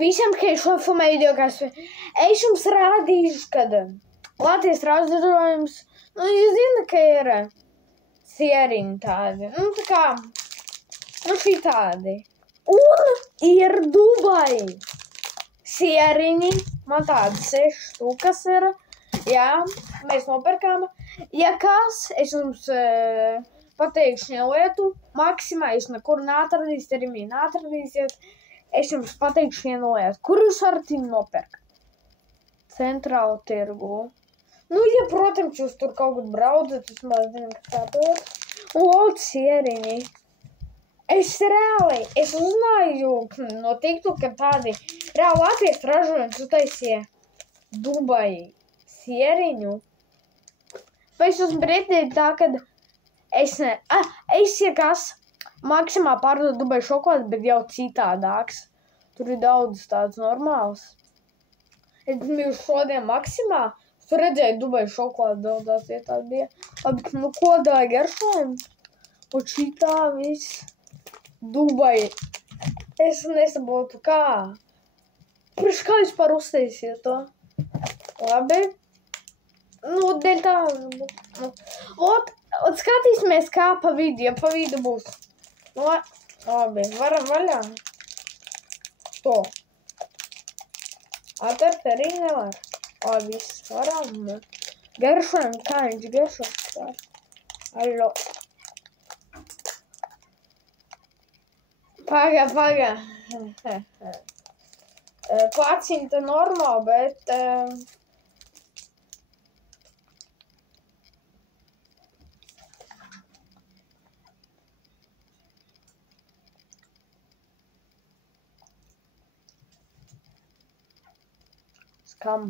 visiem, ka šo filmēju video, kā es jums rādīšu, kad Latvijas ražojums, jūs zina, ka ir sieriņi tādi, tā kā, šitādi. Un ir Dubai sieriņi, man tādi 6 štukas ir, jā, mēs nopirkām. Ja kas, es jums pateikšu vienu lietu, Maksimā jūs nekur neatradīsiet, arī mī neatradīsiet. Es jums pateikšu vienu lietu, kur jūs varat viņu nopirkt? Centrāla tirgu. Ja, protams, jūs tur kaut kur braucat, es mazinu, ka tāpēc. Un lūdzu sieriņi. Es uzzināju no TikTok, ka tādi reāli Latvijas ražojums utaisīja Dubai sieriņu. Vai es esmu pretīgi tā, kad ja kas Maksimā pārdod Dubai šokolādi, bet jau citādāks. Tur ir daudz tāds normāls. Es biju šodien Maksimā, tur redzēju Dubai šokolādi daudzās vietās bija. Bet ko tā garšojam? Un šitā viss Dubai. Es nesaprotu kā. Priekš kā jūs par uztaisiet to? Labi. Dēļ tā. Un skatīsimies kā pa vidu, ja pa vidu būs. Labi, varam vaļā. To. Atvērt arī nevar. Labi, viss varam. Garšojam, kā viņš garšo. Allo. Paga. Paciņta normāli, bet... Kam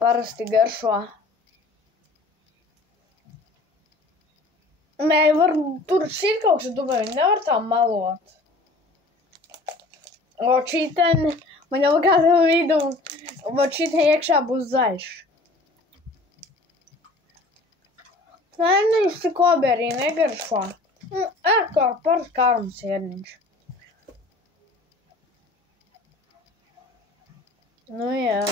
parasti garšo. Nē, tur šķiet kaut kas Dubai, nevar tā melot. Šiten, man jau kādā vidu, šiten iekšā būs zaļš. Nē, viņš tik labi arī negaršo. Kā parasti kārums ierniņš. Jā.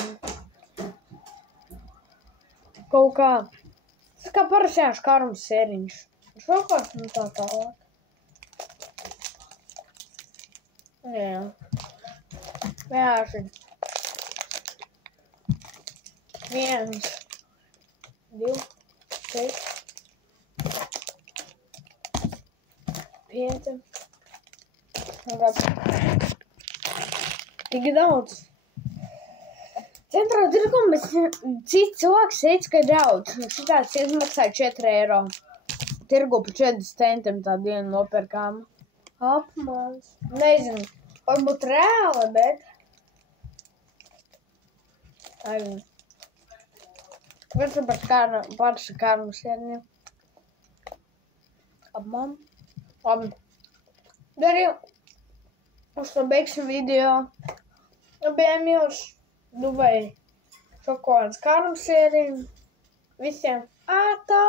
Kaut kā. Tas kā parasti kārums sēriņš. Šokās, tā tālāk. Jā. Vienkārši. 1, 2, 3, 5. Tik daudz. Centrāla tirgu, bet cits cilvēks teica, ka daudz. Šitāds izmaksāja 4 eiro. Tirgu pa 40 centiem tā dienu nopirkām. Apmāns. Nezinu, varbūt reāli, bet... Varbūt par parši kārmu sērni. Apmān. Labi. Darīju. Uz to beigsim video. Abiem jūs. Dubai šokolādes kārums sēriņu. Visiem ātā!